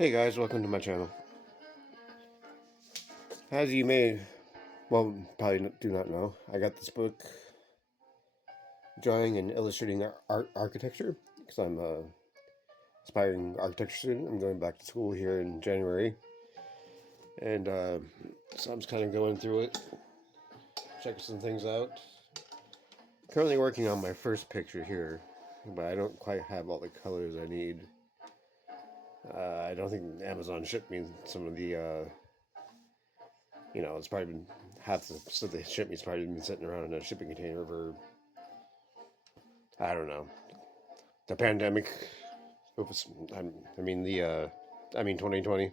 Hey guys, welcome to my channel. As you may, well, probably do not know, I got this book, Drawing and Illustrating Architecture, because I'm a aspiring architecture student. I'm going back to school here in January, and so I'm just kind of going through it, checking some things out. Currently working on my first picture here, but I don't quite have all the colors I need. I don't think Amazon shipped me some of the it's probably been half the stuff they shipped me's probably been sitting around in a shipping container for, I don't know, the pandemic. Oops, I mean the 2020.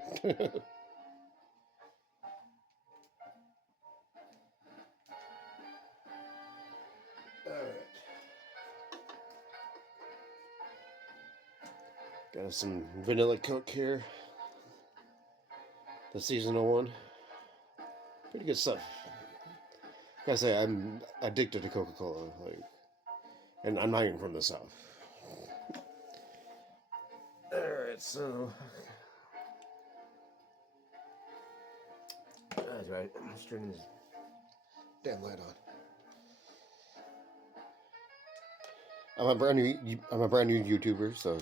Alright. Got some vanilla Coke here. The seasonal one. Pretty good stuff. Gotta say, I'm addicted to Coca-Cola. And I'm not even from the South. Alright, so that's right. Let's turn this damn light on. I'm a brand new YouTuber, so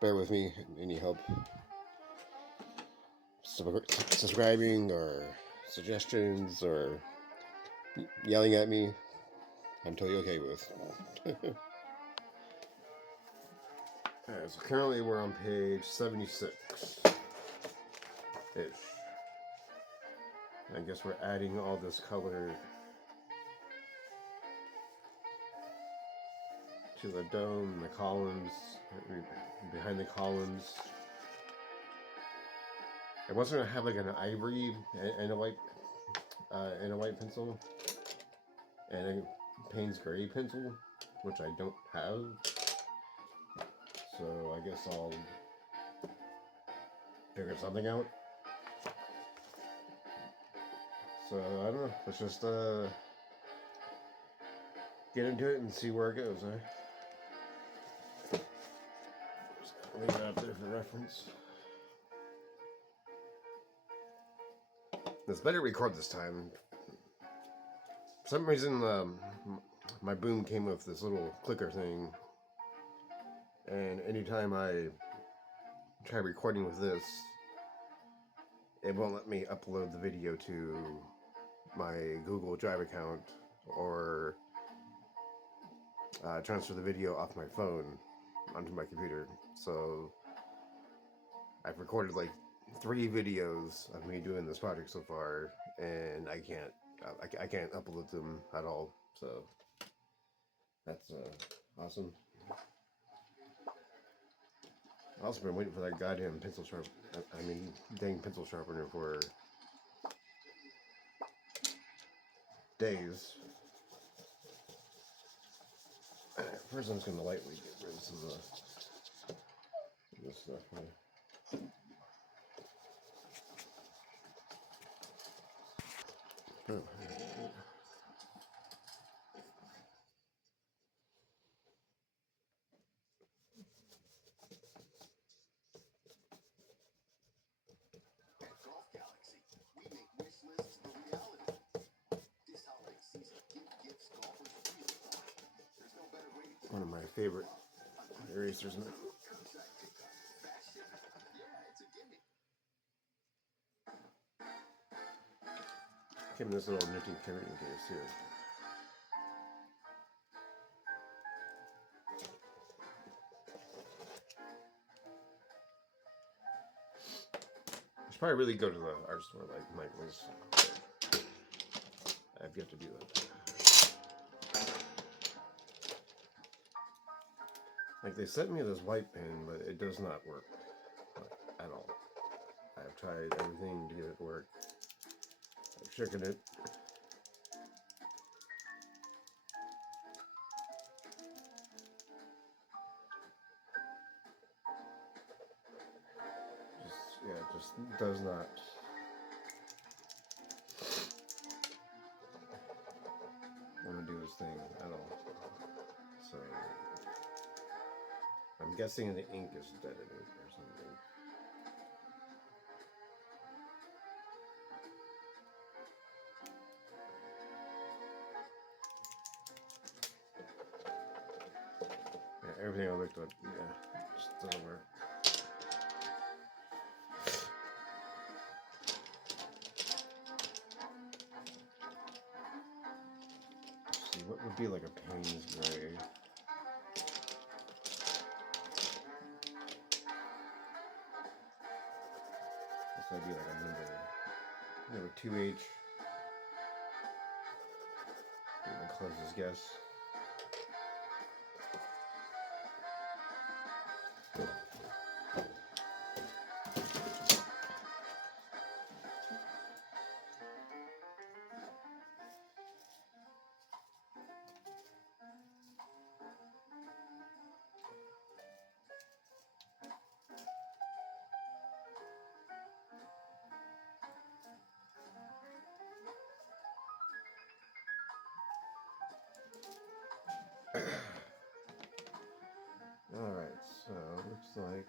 bear with me. Any help subscribing or suggestions or yelling at me, I'm totally okay with. Alright, so currently we're on page 76-ish. I guess we're adding all this color to the dome, the columns, behind the columns. I was gonna have like an ivory and a white pencil and a Payne's gray pencil, which I don't have. So I guess I'll figure something out. So I don't know. Let's just get into it and see where it goes. Just leave it out there for reference. It's better to record this time. For some reason, my boom came with this little clicker thing, and anytime I try recording with this, it won't let me upload the video to my Google Drive account or transfer the video off my phone onto my computer. So I've recorded like 3 videos of me doing this project so far, and I can't upload them at all. So that's awesome. I've also been waiting for that goddamn dang pencil sharpener for days. First, I'm just gonna lightly get rid of some of this stuff. Oh. One of my favorite erasers now. Came in this little nifty carrying case here. I should probably really go to the art store like Michael's. I've yet to do that. Like, they sent me this white pen, but it does not work at all. I've tried everything to get it to work. I've shaken it. It just does not. Want to do this thing at all. So I'm I'm guessing the ink is dead in it or something. Yeah, everything I looked up, yeah, just doesn't work. Let's see, what would be like a Payne's gray? This would be like a number 2H. My closest guess. Alright, so looks like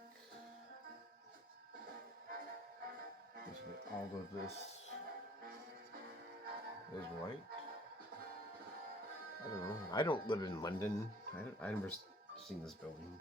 basically all of this is white. I don't know. I don't live in London. I've never seen this building.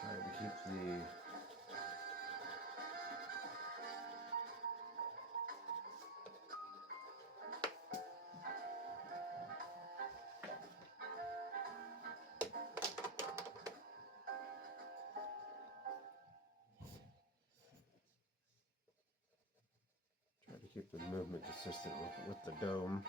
Try to keep the movement consistent with the dome.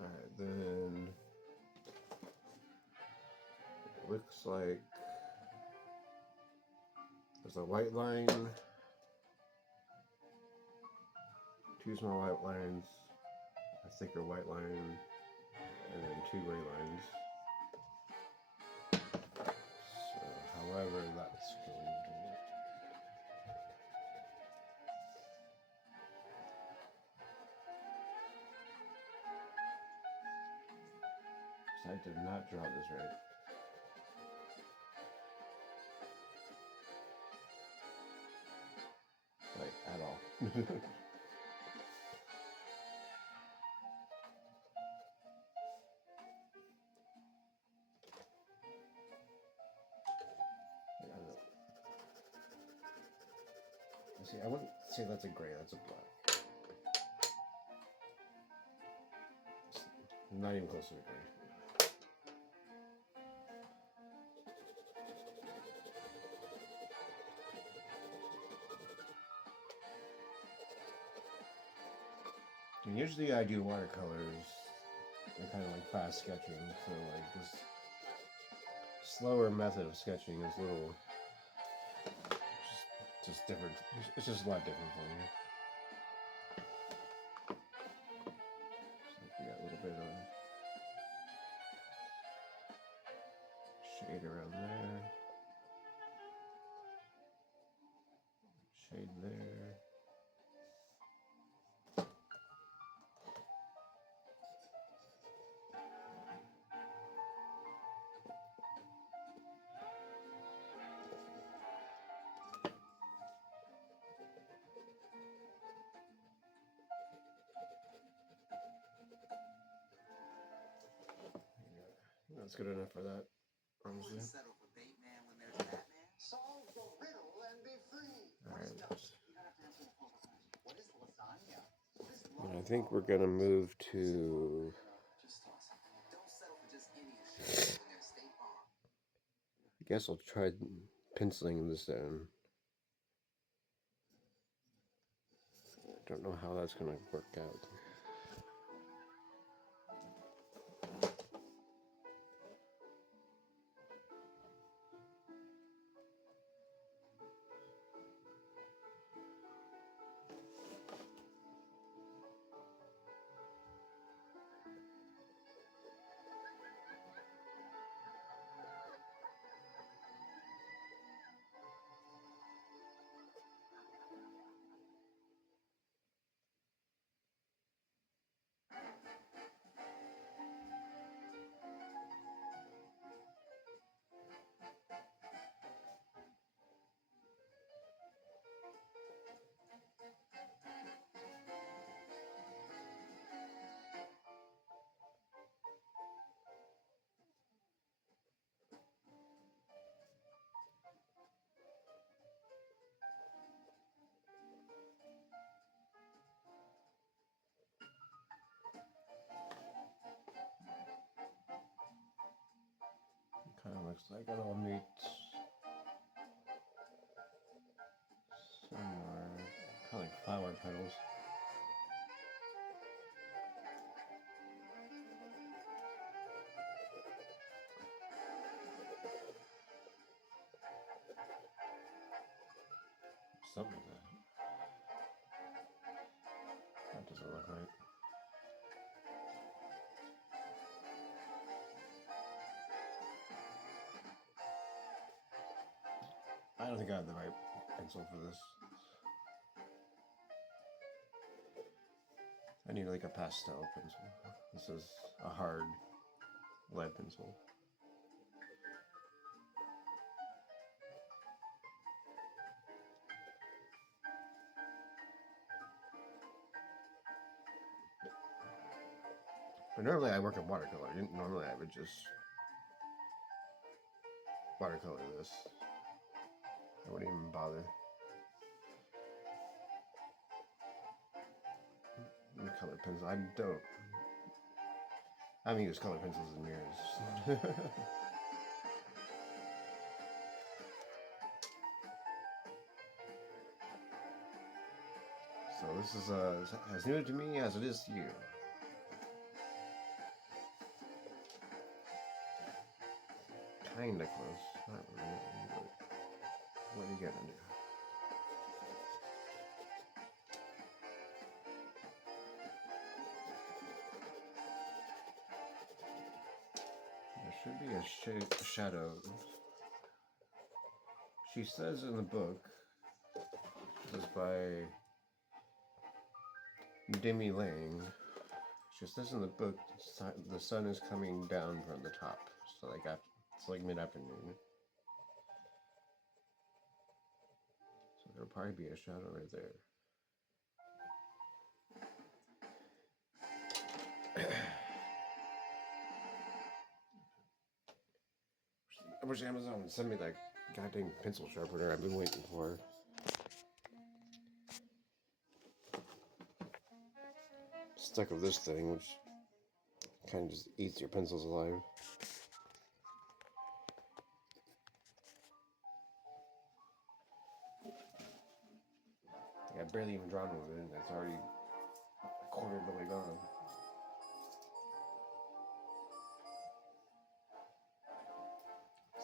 Alright, then it looks like there's a white line, two small white lines, a thicker white line, and then two gray lines. So, however that's going to work. I did not draw this right. Like, at all. See, I wouldn't say that's a gray, that's a black. Not even close to a gray. And usually I do watercolors. They're kind of like fast sketching, so like this slower method of sketching is a little just different. It's just a lot different for me. So we got a little bit of shade around there, shade there. That's good enough for that, honestly. Alright. And I think we're gonna move to... I guess I'll try penciling this in. Don't know how that's gonna work out. Kind of looks like it all meets somewhere. Kind of like flower petals. Something like that. That doesn't look right. I don't think I have the right pencil for this. I need like a pastel pencil. This is a hard lead pencil. But normally I work in watercolor. Normally I would just watercolor this. I wouldn't even bother. Color pencil. I haven't used color pencils in years. So this is as new to me as it is to you. Kinda close. Not really, but what are you gonna do? There should be a shadow. She says in the book, this is by Demi Lang. She says in the book, the sun is coming down from the top. So like it's like mid-afternoon. So there'll probably be a shadow right there. I wish Amazon would send me that goddamn pencil sharpener I've been waiting for. Stuck with this thing, which kind of just eats your pencils alive. I've barely even drawn with it, and it's already a quarter of the way gone.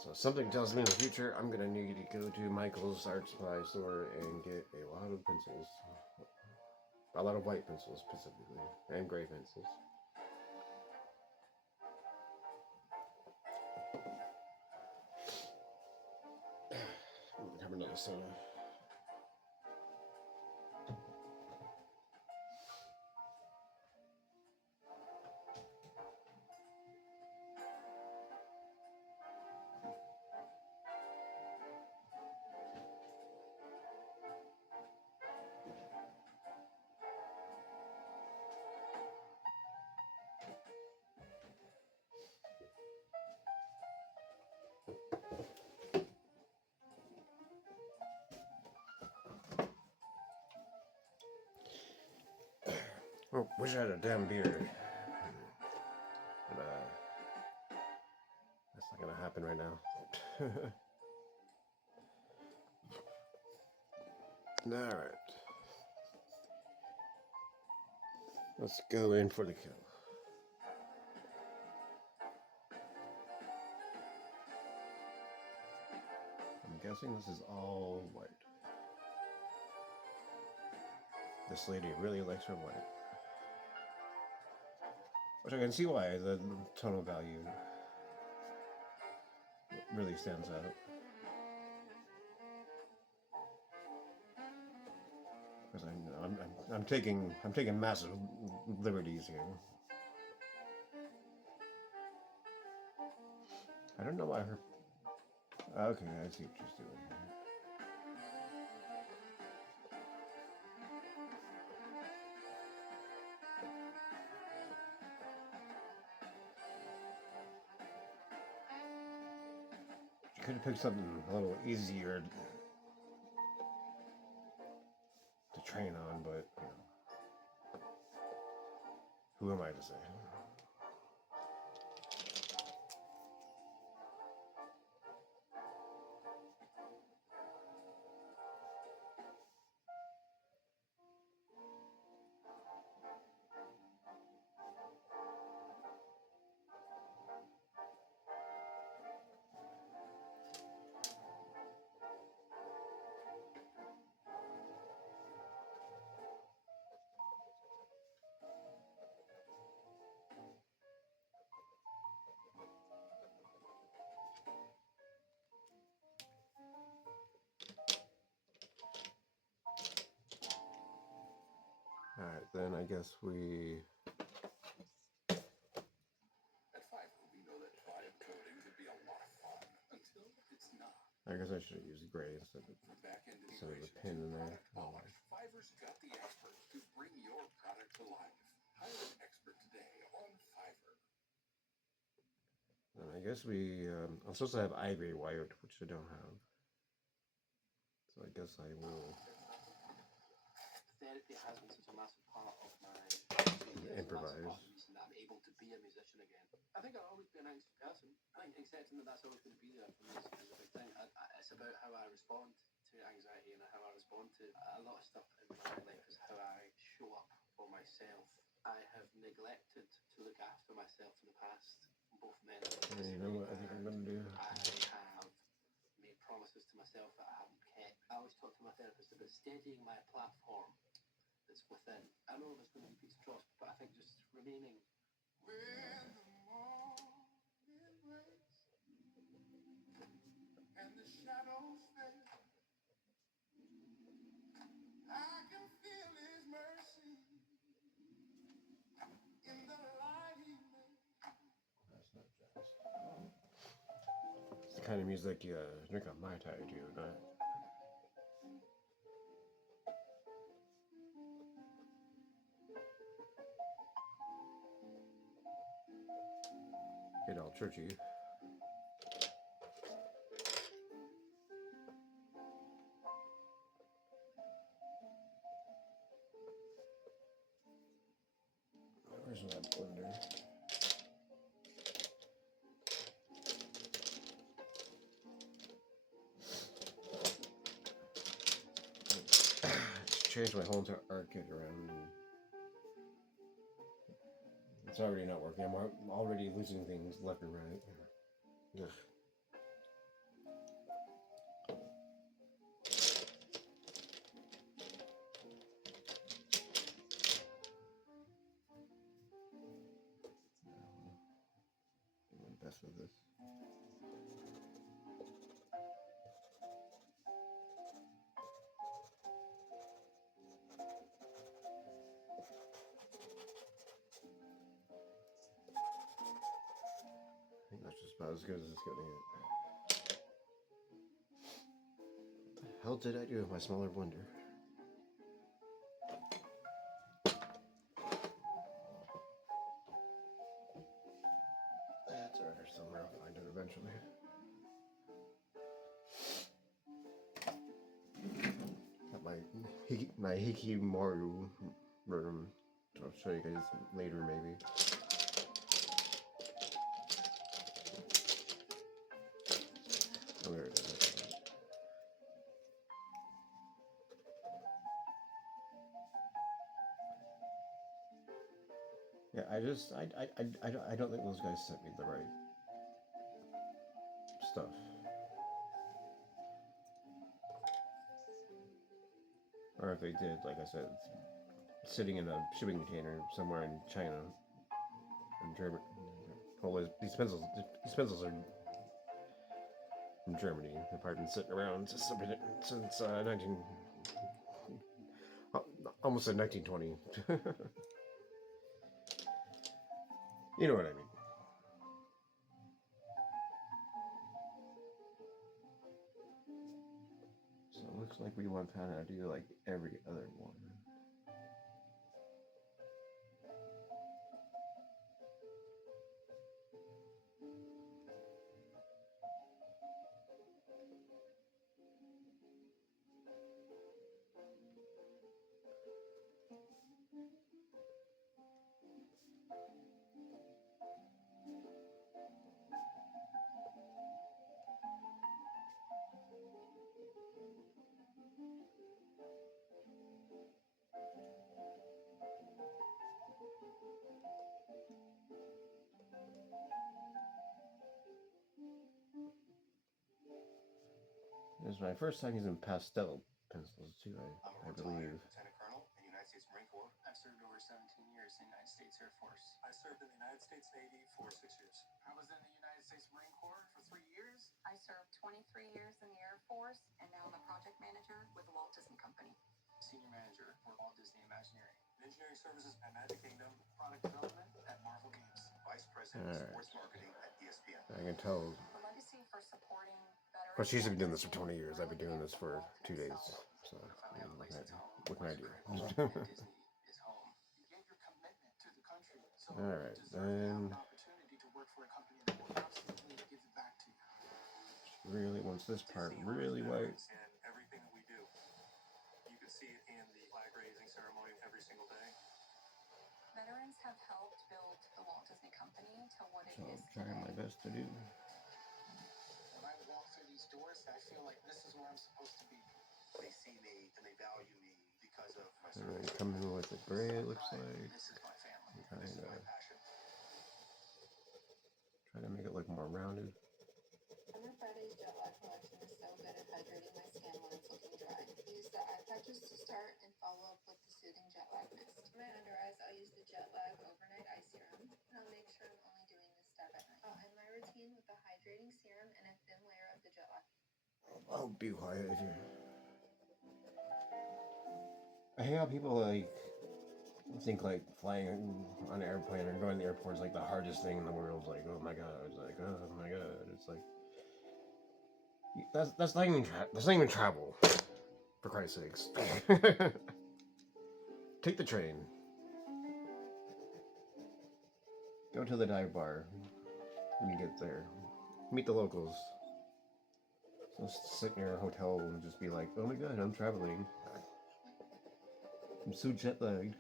So something tells me in the future I'm gonna need to go to Michael's art supply store and get a lot of pencils. A lot of white pencils specifically, and gray pencils. I'm gonna have another soda. Oh, wish I had a damn beard. But, that's not gonna happen right now. Alright. Let's go in for the kill. I'm guessing this is all white. This lady really likes her white. Which I can see why the tonal value really stands out. Because I'm taking massive liberties here. I don't know why her. Okay, I see what she's doing. She could have picked something a little easier to train on, but you know, who am I to say? Alright, then I guess we. At Fiverr, we know that vibe coding could be a lot of fun until it's not. I guess I should use gray instead of For back-end the integration pin in to there. product polish, Fiverr's got the experts to bring your product to life. Hire an expert today on Fiverr. And I guess we. I'm supposed to have ivory wired, which I don't have. So I guess I will Therapy has been such a massive part of my improvise. part of the reason that I'm able to be a musician again. I think I'll always be an anxious person. I think accepting that that's always going to be there for me is a big thing. It's about how I respond to anxiety and how I respond to a lot of stuff in my life is how I show up for myself. I have neglected to look after myself in the past, both mentally and You know what I think I'm gonna do? I have made promises to myself that I haven't kept. I always talk to my therapist about steadying my platform that's within. I know there's going to be peaks and troughs, but I think just remaining. When the morning breaks and the shadows fade, I can feel His mercy in the light He made. That's not jazz. It's the kind of music you drink a Mai Tai to, not. Get all churchy. Where's that blender? Just changed my whole entire art kit around. It's already not working. I'm already losing things left and right. Ugh. Do my best with this. I think that's just about as good as it's gonna get. What the hell did I do with my smaller blender? That's around here somewhere. I'll find it eventually. Got my Hikimoru room I'll show you guys later, maybe. Oh, there it is. Yeah, I don't think those guys sent me the right stuff. Or if they did, like I said, it's sitting in a shipping container somewhere in China, in Germany. Well, these pencils are from Germany. They've probably been sitting around since 19, almost in 1920. You know what I mean. So it looks like we want to kind of do like every other one. This is my first time using pastel pencils too, I believe. Lieutenant Colonel in the United States Marine Corps. I've served over 17 years in the United States Air Force. I served in the United States Navy for 6 years. I was in the United States Marine Corps for 3 years. I served 23 years in the Air Force, and now I'm a project manager with the Walt Disney Company. Senior manager for Walt Disney Imagineering. Engineering services at Magic Kingdom. Product development at Marvel Games. Vice president of sports marketing at ESPN. I can tell. The legacy for supporting veterans. Of course, she's been doing this for 20 years. I've been doing this for 2 days. So, what can I do? Disney is home. You gave your commitment to the country. So All right, you deserve to have then. an opportunity to work for a company that will absolutely give it back to you. Really wants this part really white. And everything that we do. You can see it in the flag raising ceremony every single day. Veterans have helped build the Walt Disney Company to what it So is I'm trying my today. best to do. When I walk through these doors, I feel like this is where I'm supposed to be. They see me and they value me because of my Alright, service. coming in with the gray, it looks Pride. like. This is my family. Kind This is my of passion. try to make it look more rounded. Summer Friday's Jet Lag collection is so good at hydrating my skin when it's looking dry. Use the eye patches to start and follow up with the soothing Jet Lag mist. For my under eyes, I'll use the Jet Lag overnight eye serum, and I'll make sure I'm only doing this step at night. I'll end my routine with a hydrating serum and a thin layer of the Jet Lag. I'll be quiet if you. I hate how people like think like flying on an airplane or going to the airport is like the hardest thing in the world. Like, oh my god, it's like, oh my god, it's like that's not even travel. For Christ's sakes, take the train. Go to the dive bar when you get there. Meet the locals. Just sit in your hotel and just be like, oh my god, I'm traveling. I'm so jet lagged.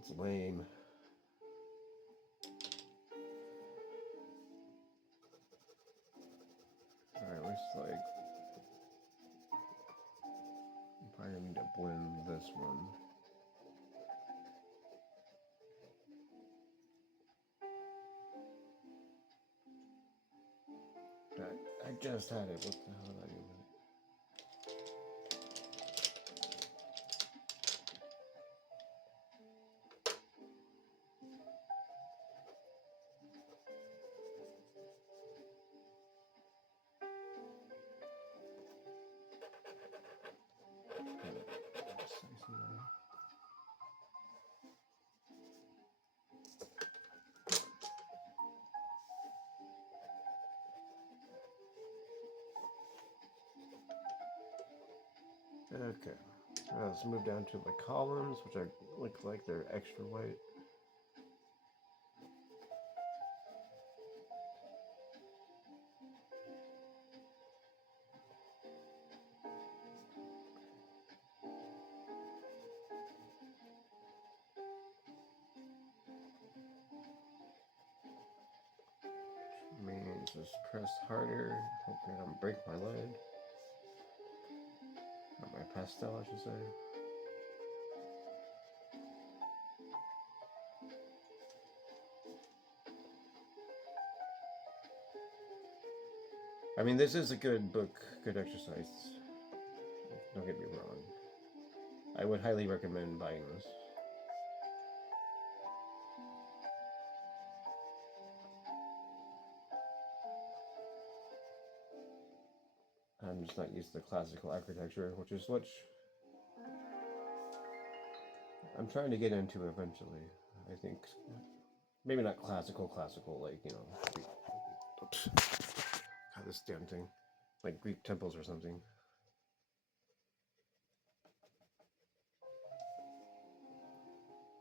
It's lame. Alright, looks like I'm probably need to blend this one. I just had it. What the hell did I do with it? Okay, let's move down to the columns, which look like they're extra white. Just press harder. Hopefully I don't break my leg. Or my pastel, I should say. I mean, this is a good book, good exercise. Don't get me wrong. I would highly recommend buying this. I'm just not used to classical architecture, which is what I'm trying to get into eventually. I think maybe not classical, like, you know, oops, God, this damn thing, like Greek temples or something.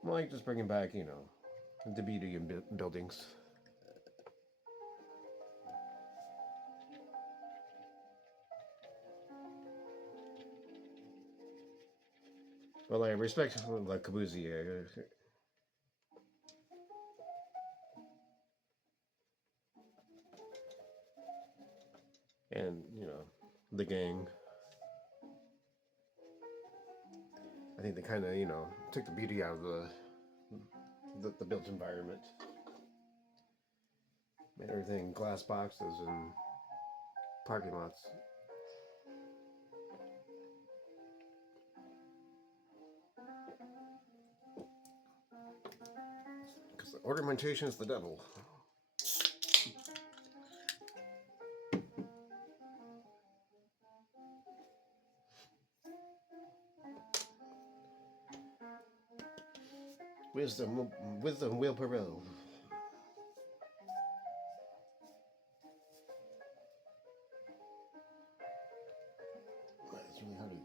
Like just bringing back, you know, the beauty in buildings. Well, I respect Le Corbusier. And, you know, the gang. I think they kind of, you know, took the beauty out of the built environment. Made everything glass boxes and parking lots. Because the ornamentation is the devil. Wisdom will prevail. It's really hard to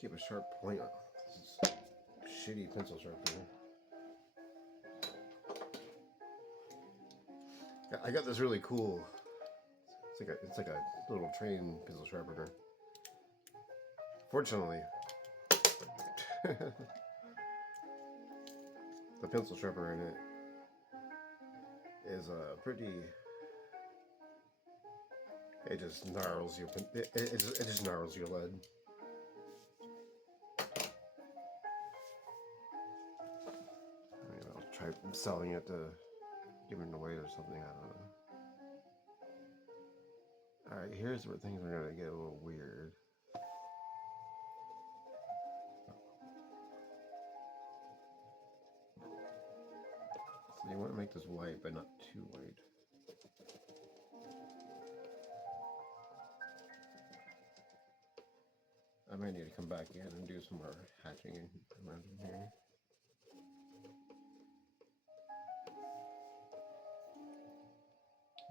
keep a sharp point on this shitty pencil sharpener. I got this really cool. It's like a little train pencil sharpener. Fortunately, the pencil sharpener in it is pretty. It just gnarls your. It just gnarls your lead. I mean, I'll try selling it to give it away or something. I don't know. All right, here's where things are gonna get a little weird. So you want to make this white, but not too white. I might need to come back in and do some more hatching around in here.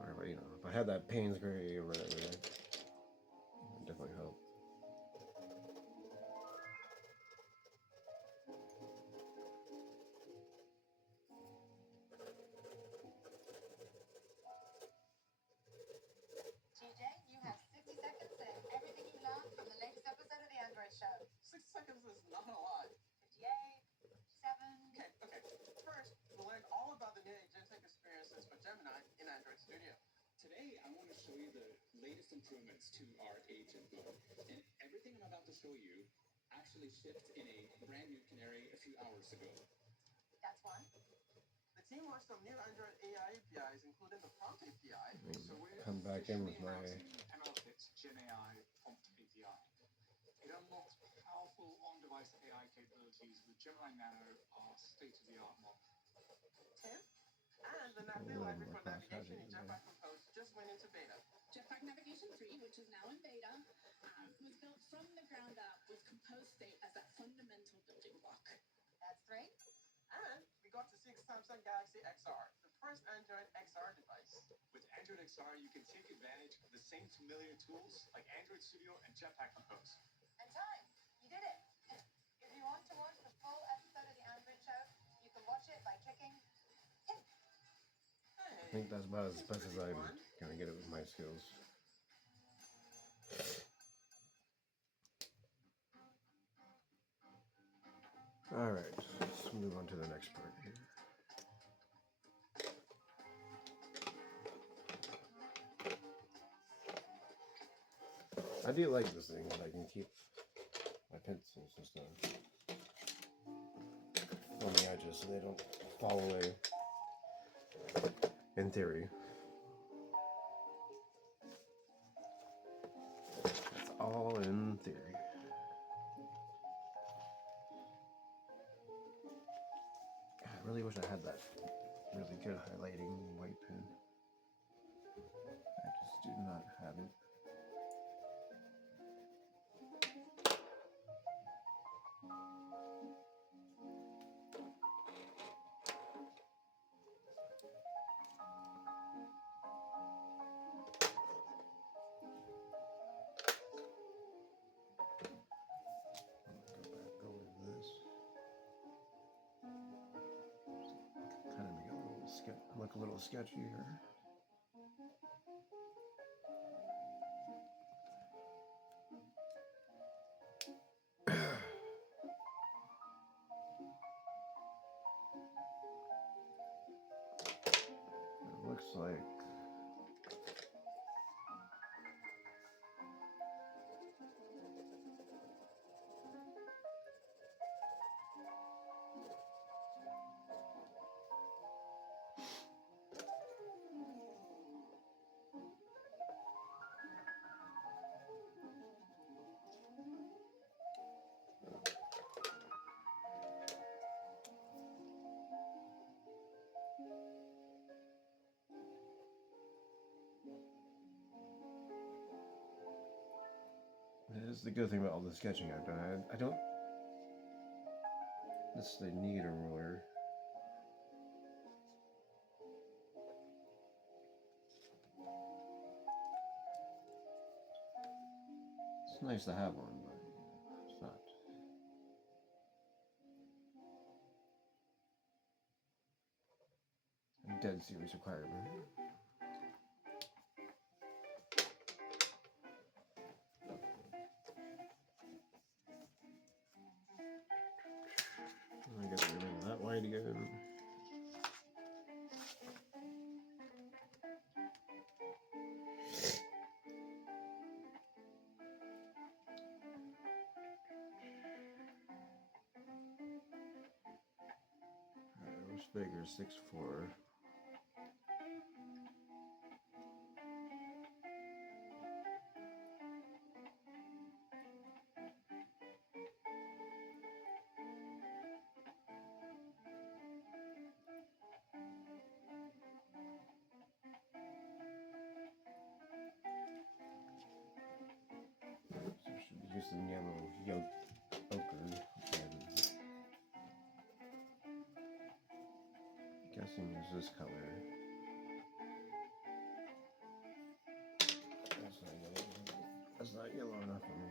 Or, but, you know, if I had that Payne's gray or whatever, it would definitely help. TJ, you have 60 seconds to everything you learned from the latest episode of The Android Show. 6 seconds is not a lot. 58, 7. Okay. First, we'll learn all about the new agentic experiences for Gemini in Android Studio. Today, I want to show you the latest improvements to our agent mode. And everything I'm about to show you actually shipped in a brand new Canary a few hours ago. That's one. The team launched some new Android AI APIs, including the Prompt API. So we're Come back in with my. ML6 Gen AI Prompt API. It unlocks powerful on-device AI capabilities with Gemini Nano, our state-of-the-art model. Tim? And the Nav library for navigation in Jetpack Compose just went into beta. Jetpack Navigation 3, which is now in beta, was built from the ground up with Compose State as that fundamental building block. That's 3. And we got to see Samsung Galaxy XR, the first Android XR device. With Android XR, you can take advantage of the same familiar tools like Android Studio and Jetpack Compose. And time. You did it. If you want to watch the full episode of The Android Show, you can watch it by clicking. I think that's about as best as I'm gonna get it with my skills. Alright, let's move on to the next part here. I do like this thing that I can keep my pencils and stuff on the edges so they don't fall away. In theory. That's all in theory. I really wish I had that really good highlighting white pen. I just do not have it. Go back over this. Kind of make it look a little sketchy here. It looks like this is the good thing about all the sketching I've done. I don't necessarily need a ruler. It's nice to have one, but it's not a dead serious requirement. I guess we're gonna make that white again. Alright, what's bigger? 6'4". So we should be using yellow ochre, and guessing is this color. That's not yellow enough for me.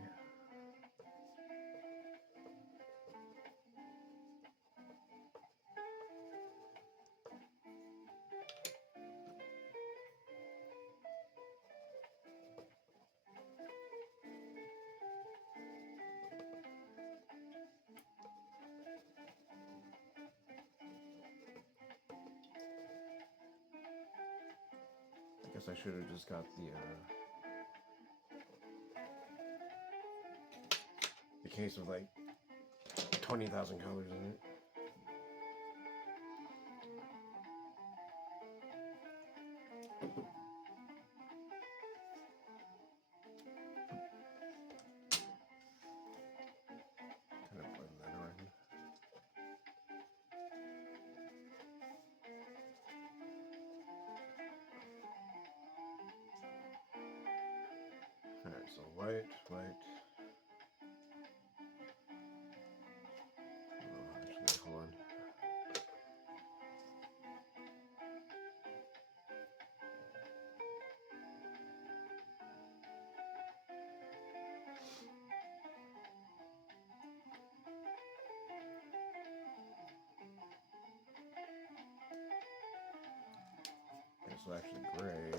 I guess I should have just got the case with like 20,000 colors in it. Kind of blend that around. Alright, so white. Oh, actually, hold on. Okay, so actually gray.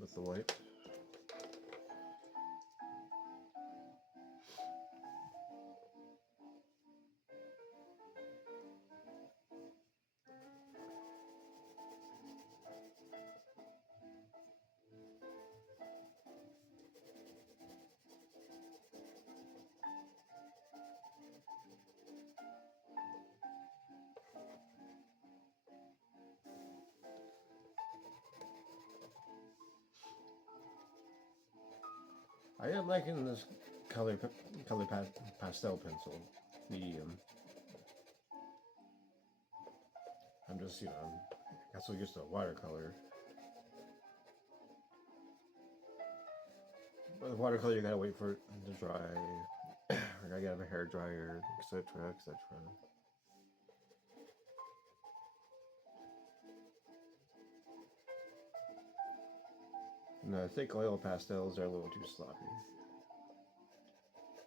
with the white. I am liking this pastel pencil, medium. I'm just, I got so used to watercolor. But with watercolor, you gotta wait for it to dry. Or you gotta have a hair dryer, etc., etc. No, thick oil pastels are a little too sloppy.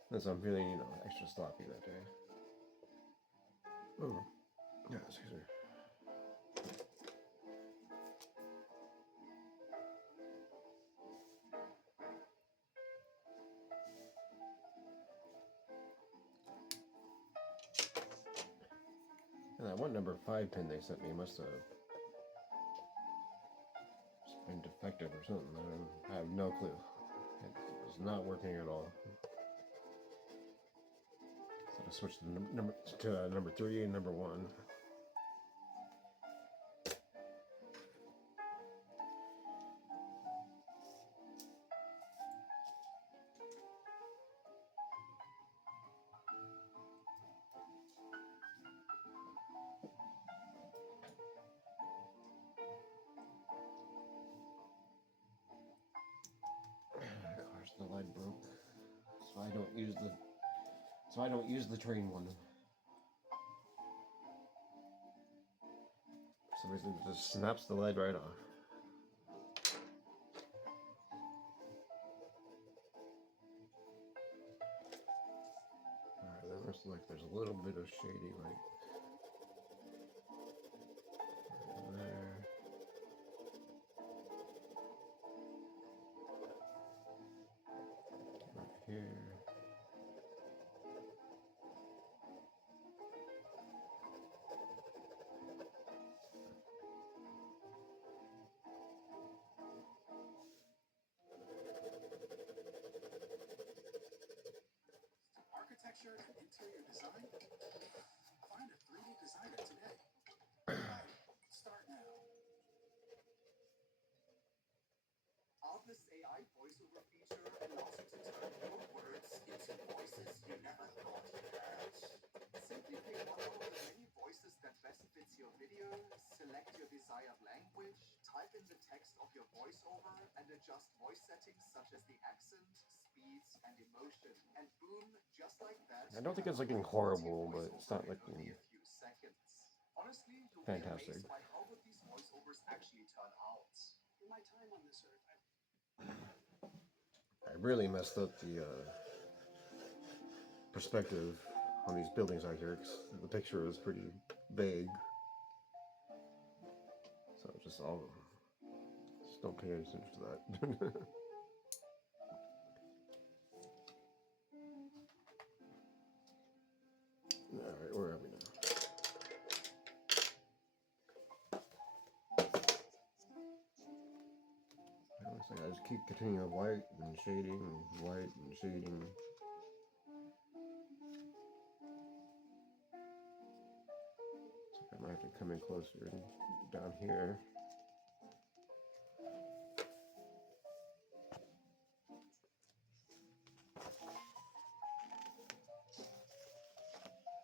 Unless I'm feeling, extra sloppy that day. Oh, yeah, excuse me. And that one number 5 pin they sent me must have been defective or something. I have no clue. It was not working at all. So I switched to number 3 and number 1. Of course, the light broke, so I don't use the train one. For some reason, it just snaps the lead right off. Alright, that looks like there's a little bit of shady light. Right there. Right here. Architecture and interior design? Find a 3D designer today. Right, start now. Artlist AI voiceover feature allows you to turn your words into voices you never thought you heard. Simply pick one of the many voices that best fits your video, select your desired language, type in the text of your voiceover, and adjust voice settings such as the accent, speed, and emotion. And boom, just like that. I don't think it's looking horrible, but it's not looking a few seconds. Honestly, you'll fantastic. be amazed by how good these voiceovers actually turn out. In my time on this earth, I really messed up the perspective on these buildings out here because the picture is pretty vague. So just don't pay attention to that. Alright, where are we now? It looks like I just keep continuing white and shading, white and shading. So I might have to come in closer and down here.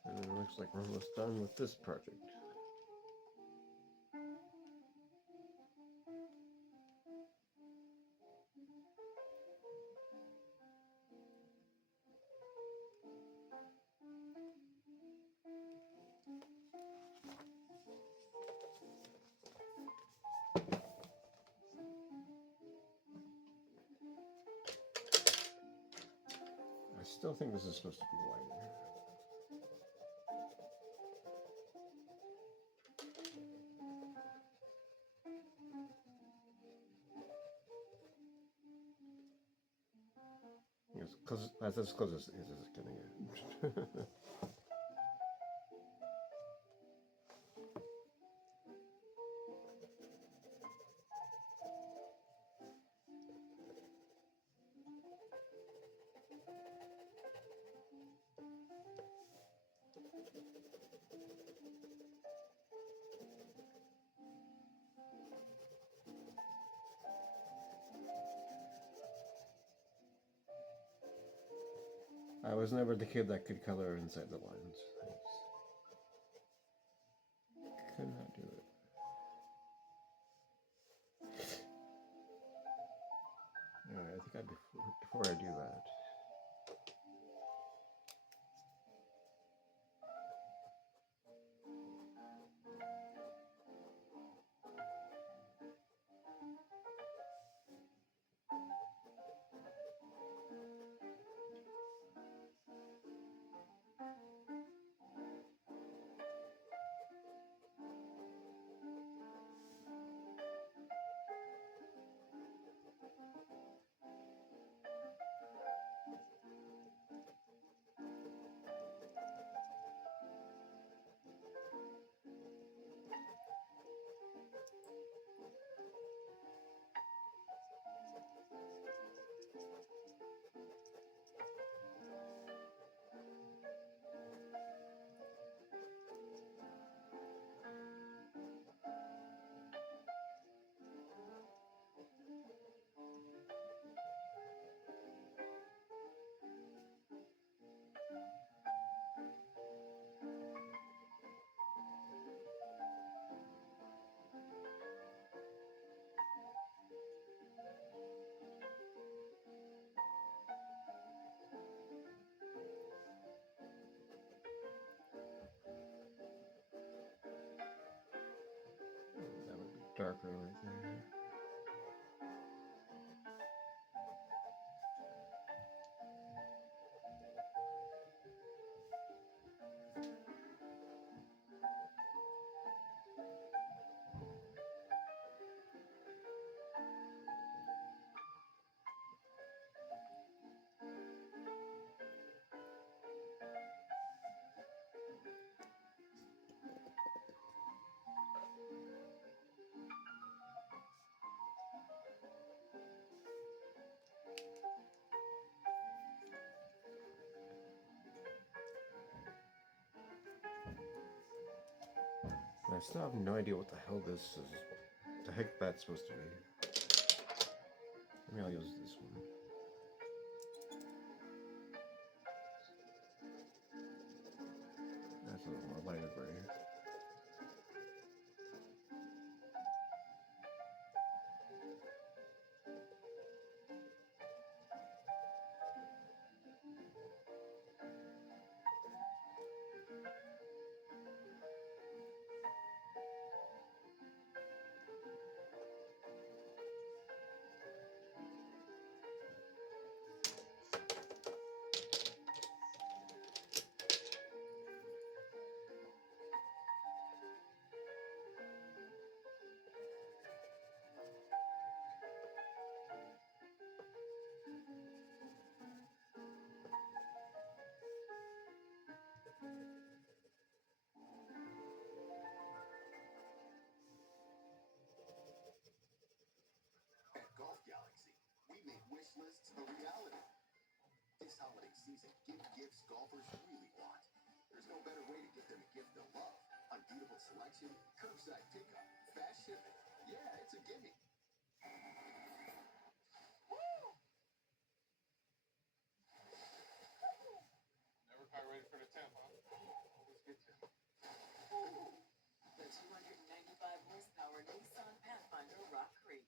And it looks like we're almost done with this project. I still think this is supposed to be wider. That's as close as it's gonna get. I was never the kid that could color inside the lines. I could not do it. Alright, I think before I do that. That would be darker right there. I still have no idea what the hell this is. The heck that's supposed to be. Maybe I'll use this one. That's a little more lighter gray. At Golf Galaxy, we make wish lists a reality. This holiday season, give gifts golfers really want. There's no better way to get them a gift they'll love. Unbeatable selection, curbside pickup, fast shipping. Yeah, it's a gimme. Never quite ready for the temp, huh? Always get you. The 295 horsepower Nissan Pathfinder Rock Creek.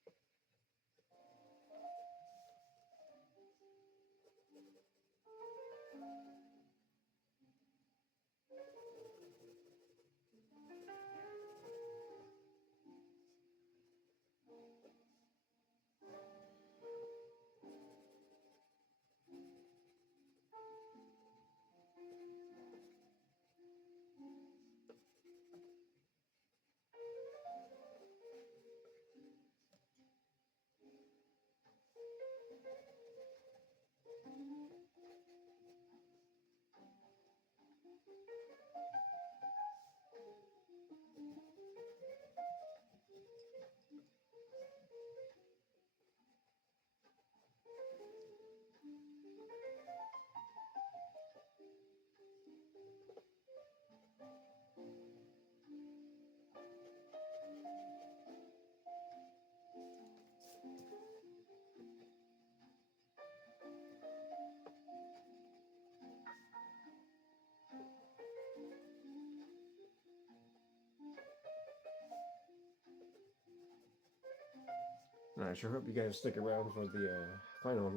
I sure hope you guys stick around for the final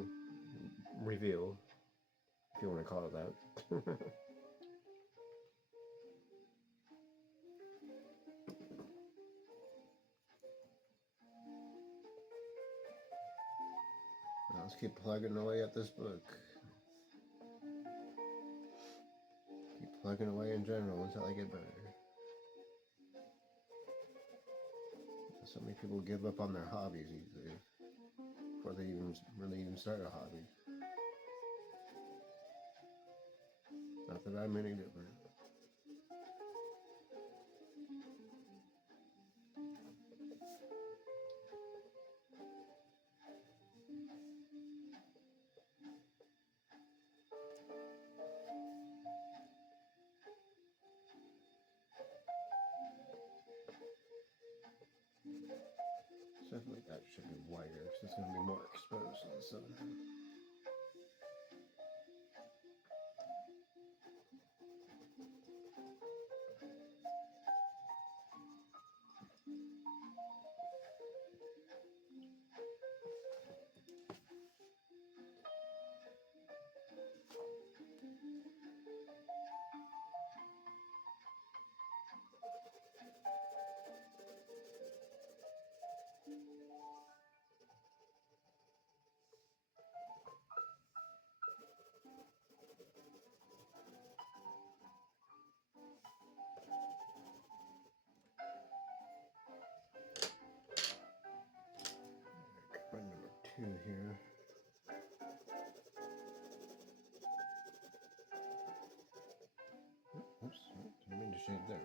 reveal, if you want to call it that. Let's keep plugging away at this book. Keep plugging away in general until I get better. So many people give up on their hobbies these days before they even start a hobby. Not that I'm any different. Stuff like that should be wider because it's going to be more exposed to the sun. Number 2 here. Oops, didn't mean to shade there.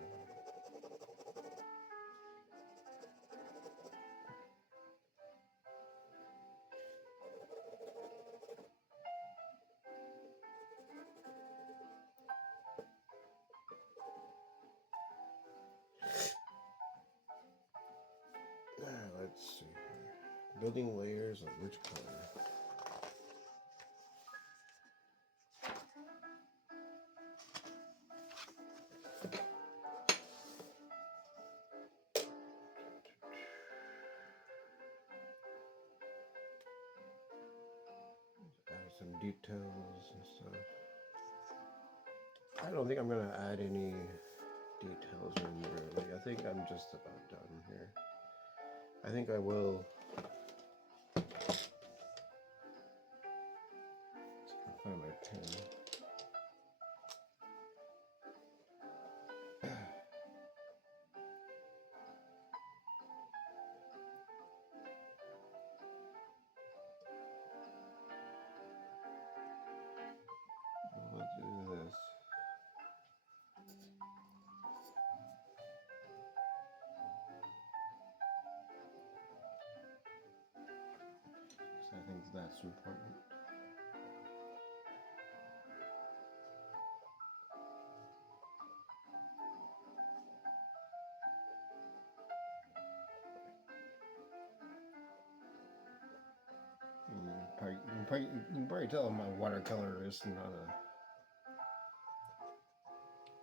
Let's see here. Building layers of which color? Add some details and stuff. I don't think I'm going to add any details in really. I think I'm just about done here. I think I will find my pen. We'll do this. I think that's important. You can probably tell my watercolor is not a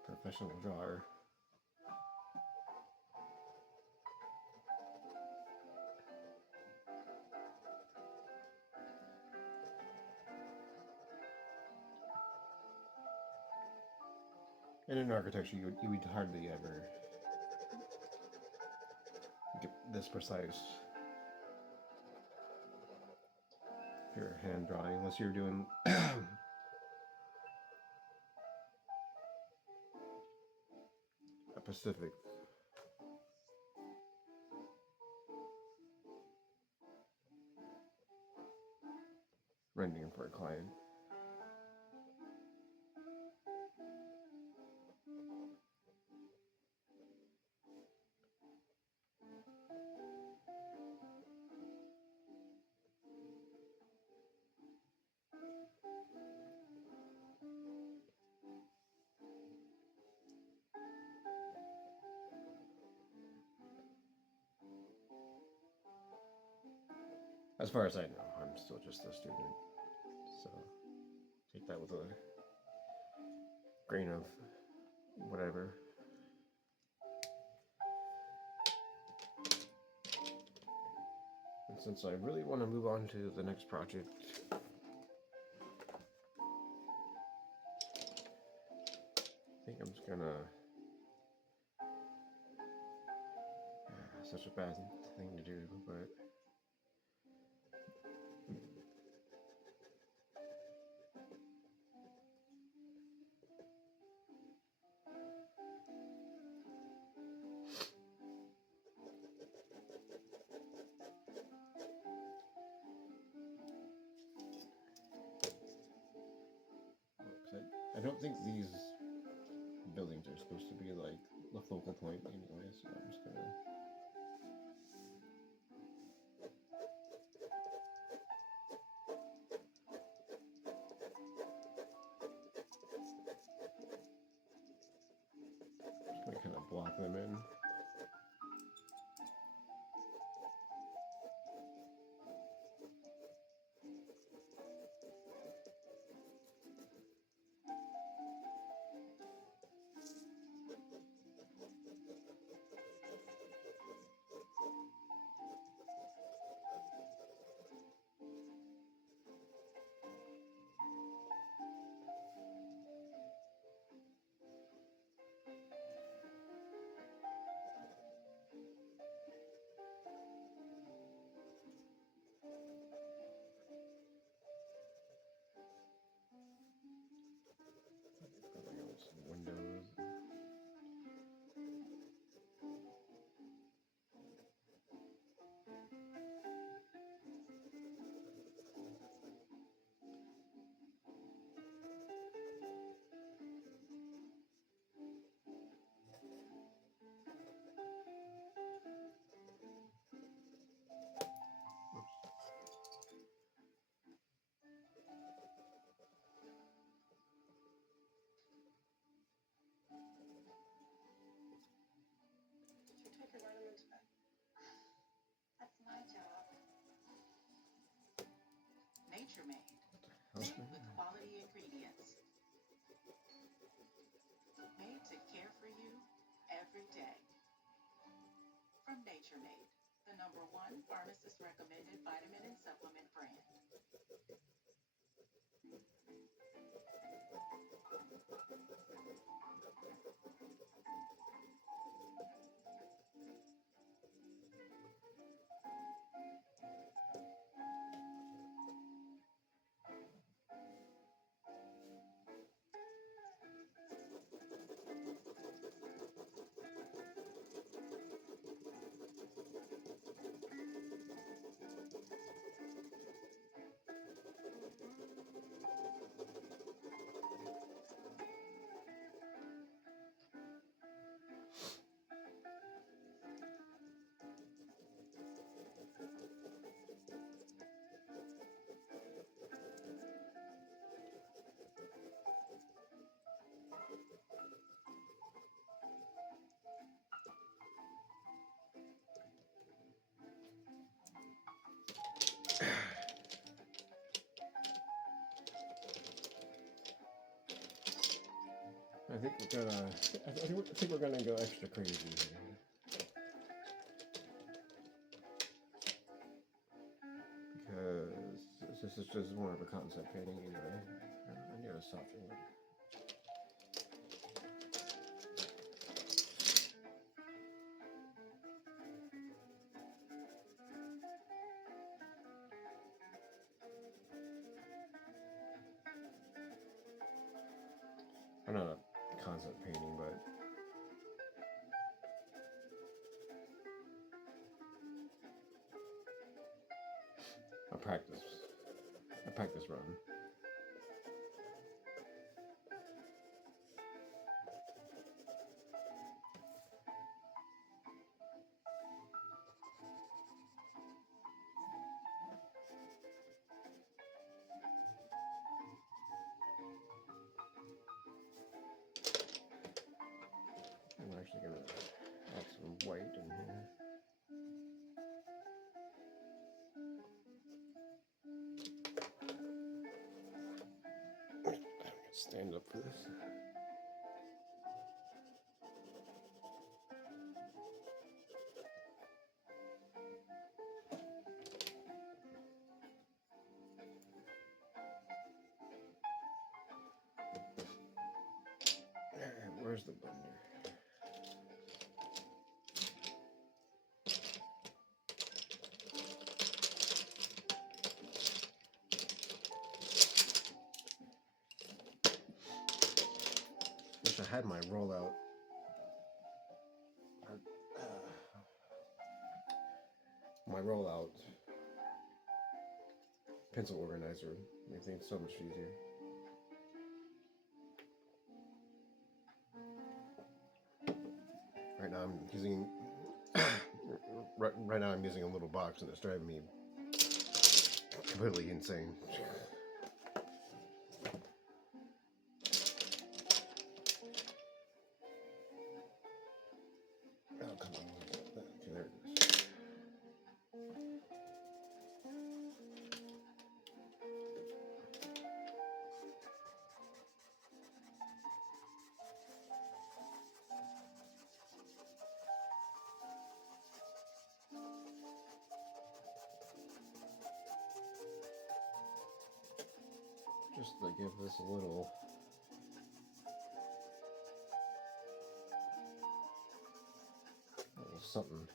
professional drawer. And in architecture, you would hardly ever get this precise if you're hand drawing, unless you're doing a Pacific. Rendering for a client. As far as I know, I'm still just a student, so take that with a grain of whatever. since I really want to move on to the next project, I think I'm just gonna. Such a bad thing to do, but. I don't think these buildings are supposed to be like the focal point anyway, so I'm just gonna. Just gonna kind of block them in. Windows. Did you take your vitamins back? That's my job. Nature Made. How's Made with quality ingredients. Made to care for you every day. From Nature Made, the #1 pharmacist recommended vitamin and supplement brand. I think we're gonna. I think we're gonna go extra crazy here. Because this is just more of a concept painting anyway. I need a softer one. I'm not a concept painting, but a practice run. I'm actually gonna add some white in here. Stand up for this. Where's the blender? Wish I had my rollout. My rollout pencil organizer makes things so much easier. Right now I'm using right now I'm using a little box and it's driving me completely insane. Oh, come on. Okay, there it is. Just to give this a little something.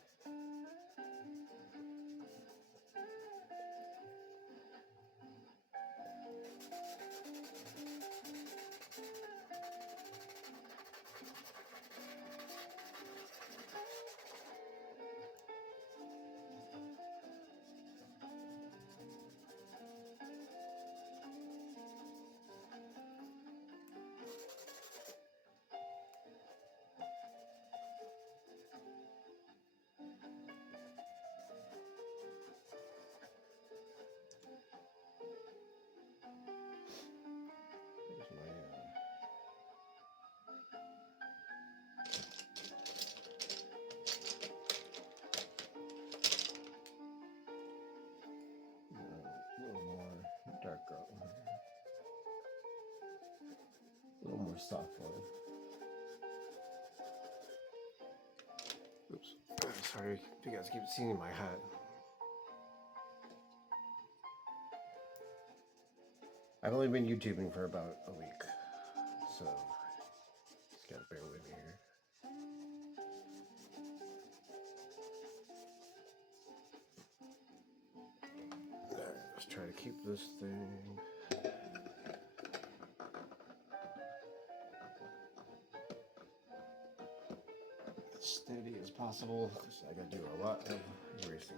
There's my a little more dark out, a little more soft line. Oops. Sorry if you guys keep seeing my hat. I've only been YouTubing for about a week, so just gotta bear with me here. Alright, let's try to keep this thing as steady as possible because I gotta do a lot of erasing.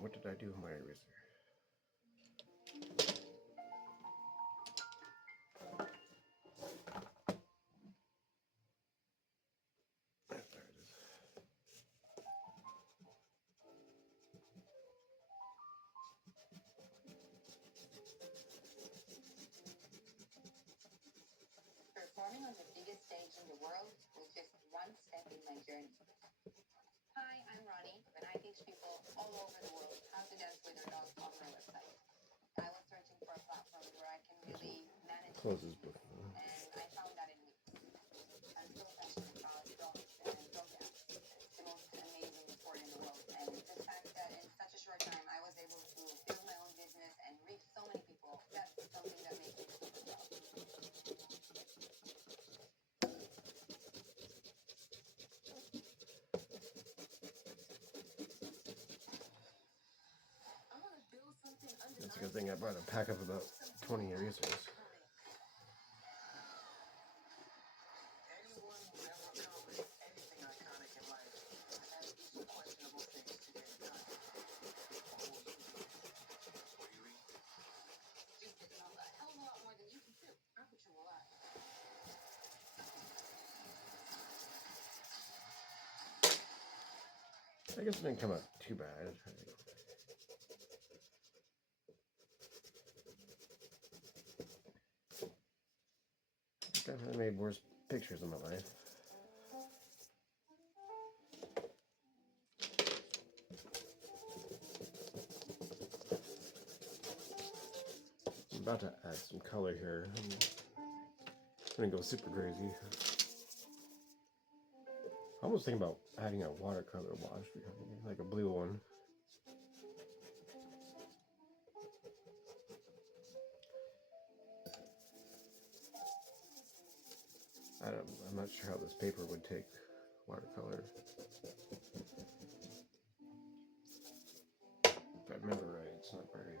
What did I do with my eraser? There it is. Performing on the biggest stage in the world was just one step in my journey. Hi, I'm Ronnie, and I teach people all over the world how to dance with their dog on my website. I was searching for a platform where I can really manage Close this book. and I found that in Wix. I'm so passionate about dogs and dog dance. It's the most amazing sport in the world, and the fact that in such a short time I was able to build my own business and reach so many people, that's something that makes me super proud. That's a good thing I brought a pack of about 20 erasers. Anyone who ever accomplished anything iconic in life has to do some questionable things to get it done. What will you do? What do you read? Just a hell of a lot more than you can do. I put you a lot. I guess it didn't come out too bad. Definitely made worse pictures in my life. I'm about to add some color here. I'm gonna go super crazy. I was thinking about adding a watercolor wash, like a blue one. I'm not sure how this paper would take watercolor. If I remember right, it's not very.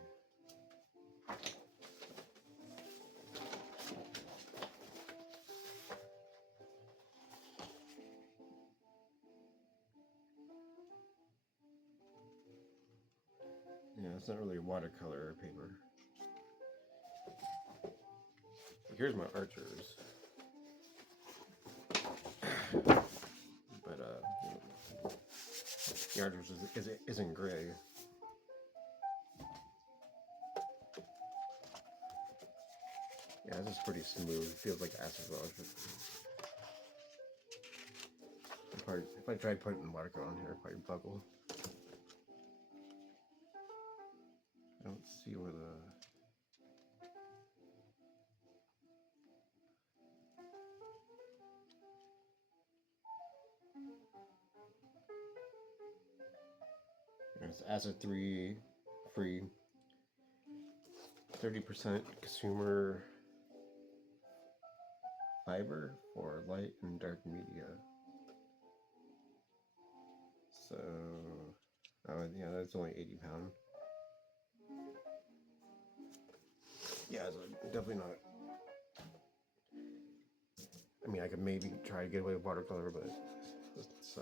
Yeah, it's not really watercolor paper. Here's my Archers. But the Archers isn't gray. Yeah, this is pretty smooth. It feels like acid wash. If I tried putting watercolor on here, it'd probably buckle. I don't see where the. It's acid free, 30% consumer fiber for light and dark media. So, yeah, that's only 80 pounds. Yeah, so definitely not. I mean, I could maybe try to get away with watercolor, but let's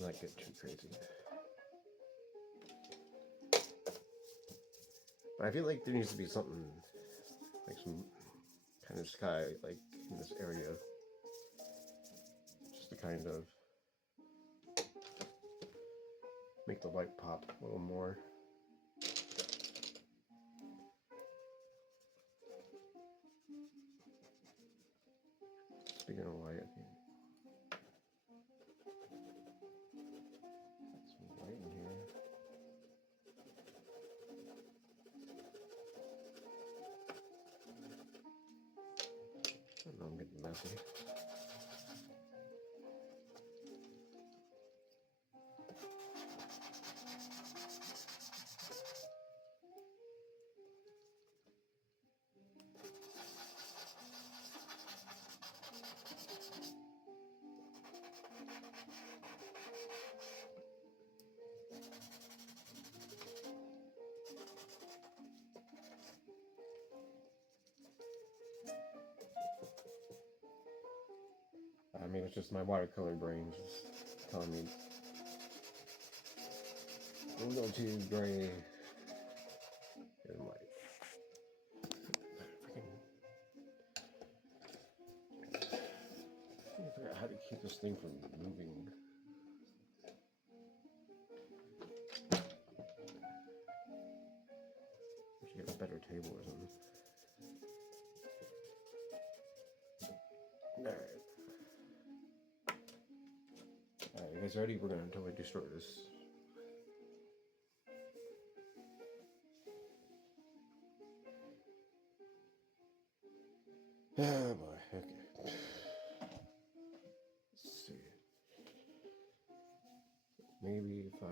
not get too crazy. But I feel like there needs to be something, like some kind of sky, like in this area, just to kind of make the light pop a little more. Speaking of light, I think some light in here. I don't know, I'm getting messy. I mean, it's just my watercolor brain just telling me a little too gray and white. I figure out how to keep this thing from moving. We should get a better table or something. Alright. Alright, you guys ready? We're gonna totally destroy this. Oh boy, okay. Let's see. Maybe if I.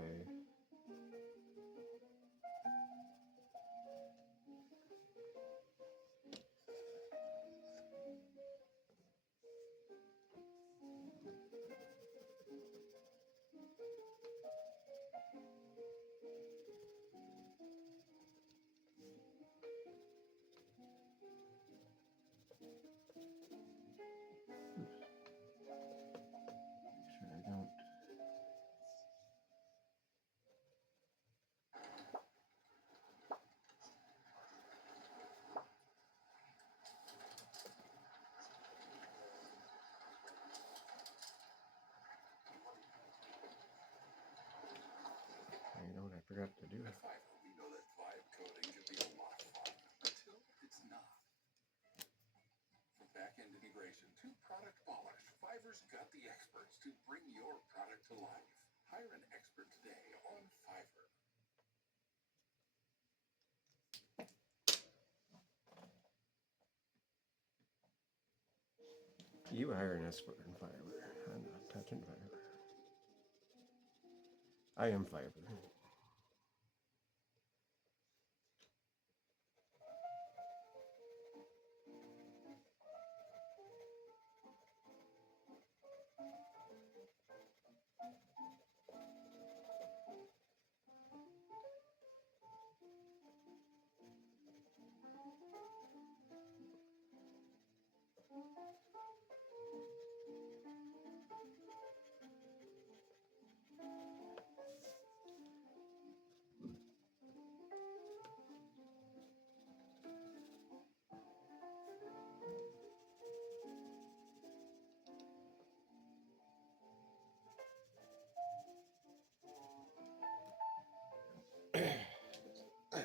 Sure I don't. You know what I forgot to do? At Fiverr, we know that vibe coding can be a lot of fun until it's not. From back-end integration to product polish, Fiverr's got the experts to bring your product to life. Hire an expert today on Fiverr. You hire an expert in Fiverr. I'm not touching Fiverr. I am Fiverr.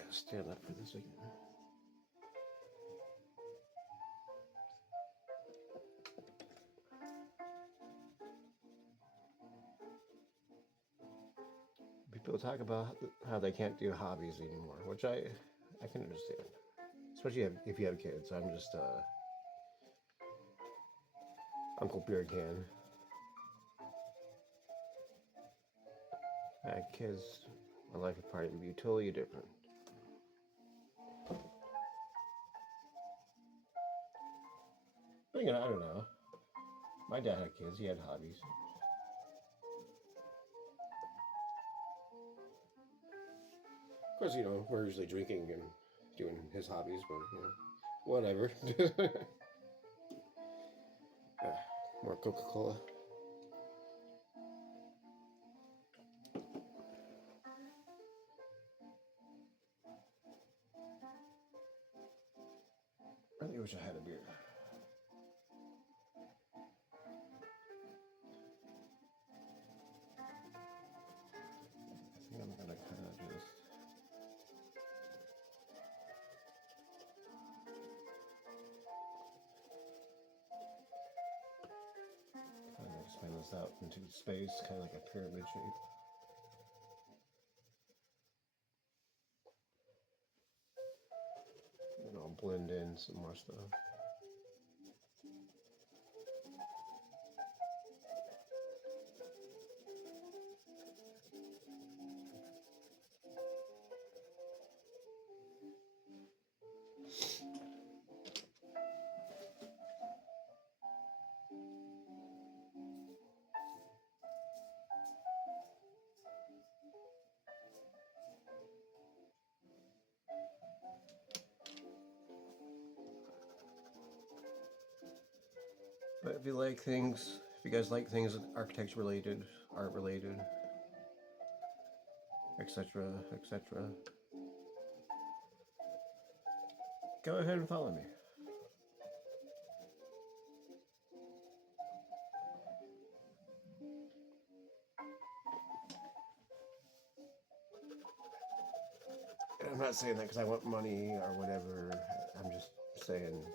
Stand up for this again. People talk about how they can't do hobbies anymore, which I can understand, especially if you have kids. I'm just Uncle Beard can. I had kids, my life would probably be totally different. But, you know, I don't know. My dad had kids. He had hobbies. Of course, you know, we're usually drinking and doing his hobbies, but, you know, whatever. More Coca-Cola. I really wish I had a beer. I think I'm gonna kind of just kind of expand this out into space, kind of like a pyramid shape. And I'll blend in some more stuff. But if you like things, if you guys like things architecture related, art related, etc., etc., go ahead and follow me. And I'm not saying that because I want money or whatever. I'm just saying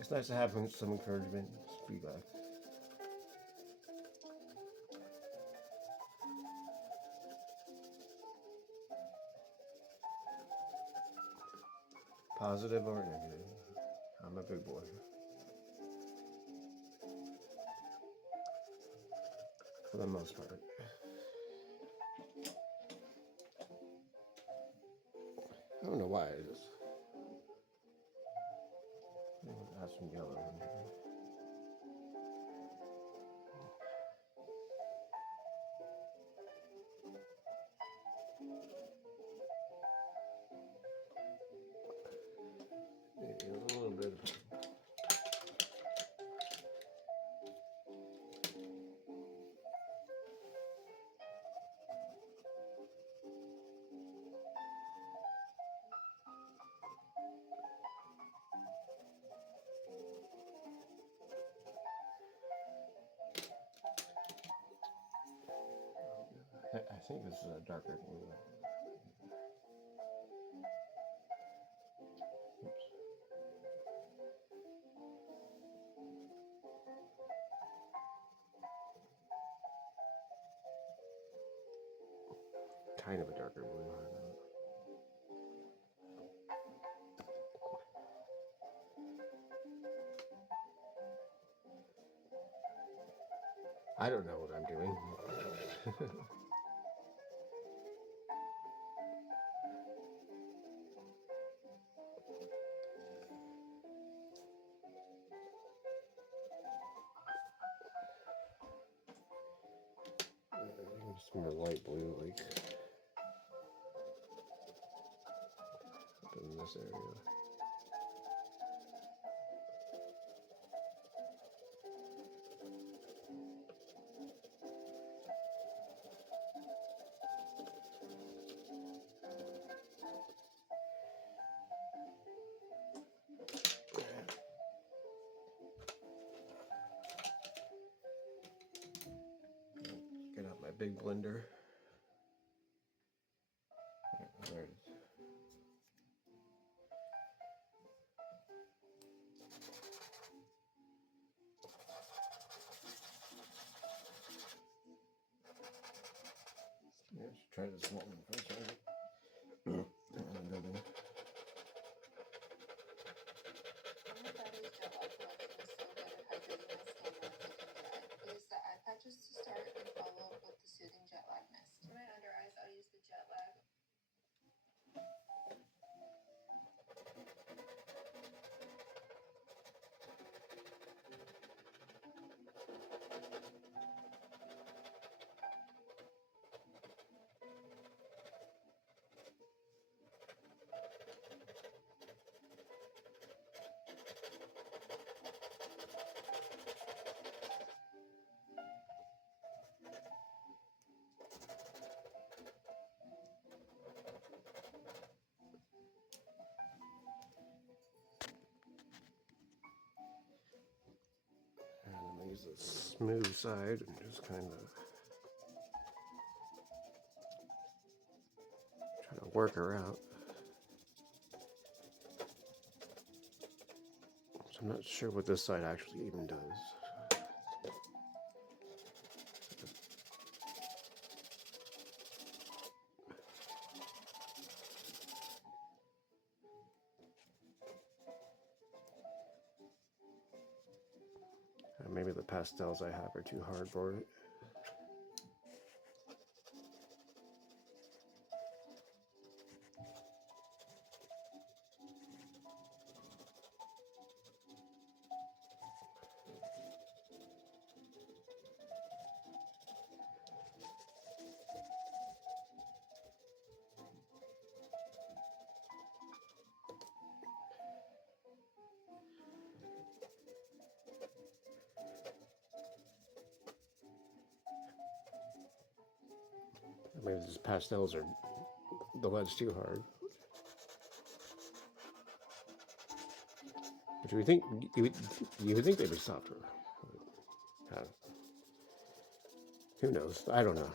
it's nice to have some encouragement, feedback. Positive or negative. I'm a big boy. For the most part. I don't know why I just add some yellow in here. Maybe a little bit. I think this is a darker blue. Oops. Kind of a darker blue. I don't know what I'm doing. Just more light blue, like up in this area. that big blender. There it is. Yeah, I should try this small one first, right? Summer Friday's Jet Lag collection is so good at hydrating my skin when it's looking dry. I use the eye patches to start and follow up with the soothing jet lag mist. For my under eyes, I'll use the jet lag. And I'm gonna use the smooth side and just kind of try to work her out. So I'm not sure what this side actually even does. Maybe the pastels I have are too hard for it. Maybe these pastels are, the lead's too hard. But you would think you would think they'd be softer. Who knows? I don't know.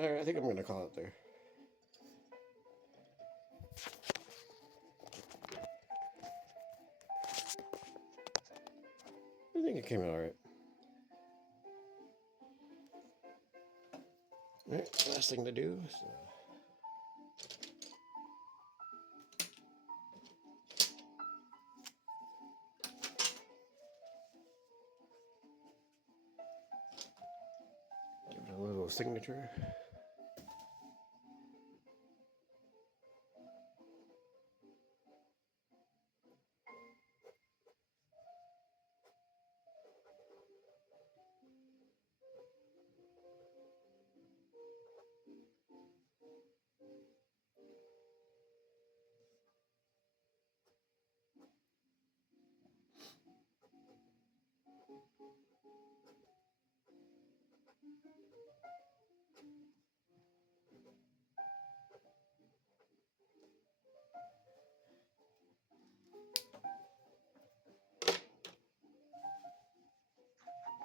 All right, I think I'm gonna call it there. I think it came out all right. All right, last thing to do. So. Give it a little signature.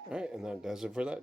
All right, and that does it for that.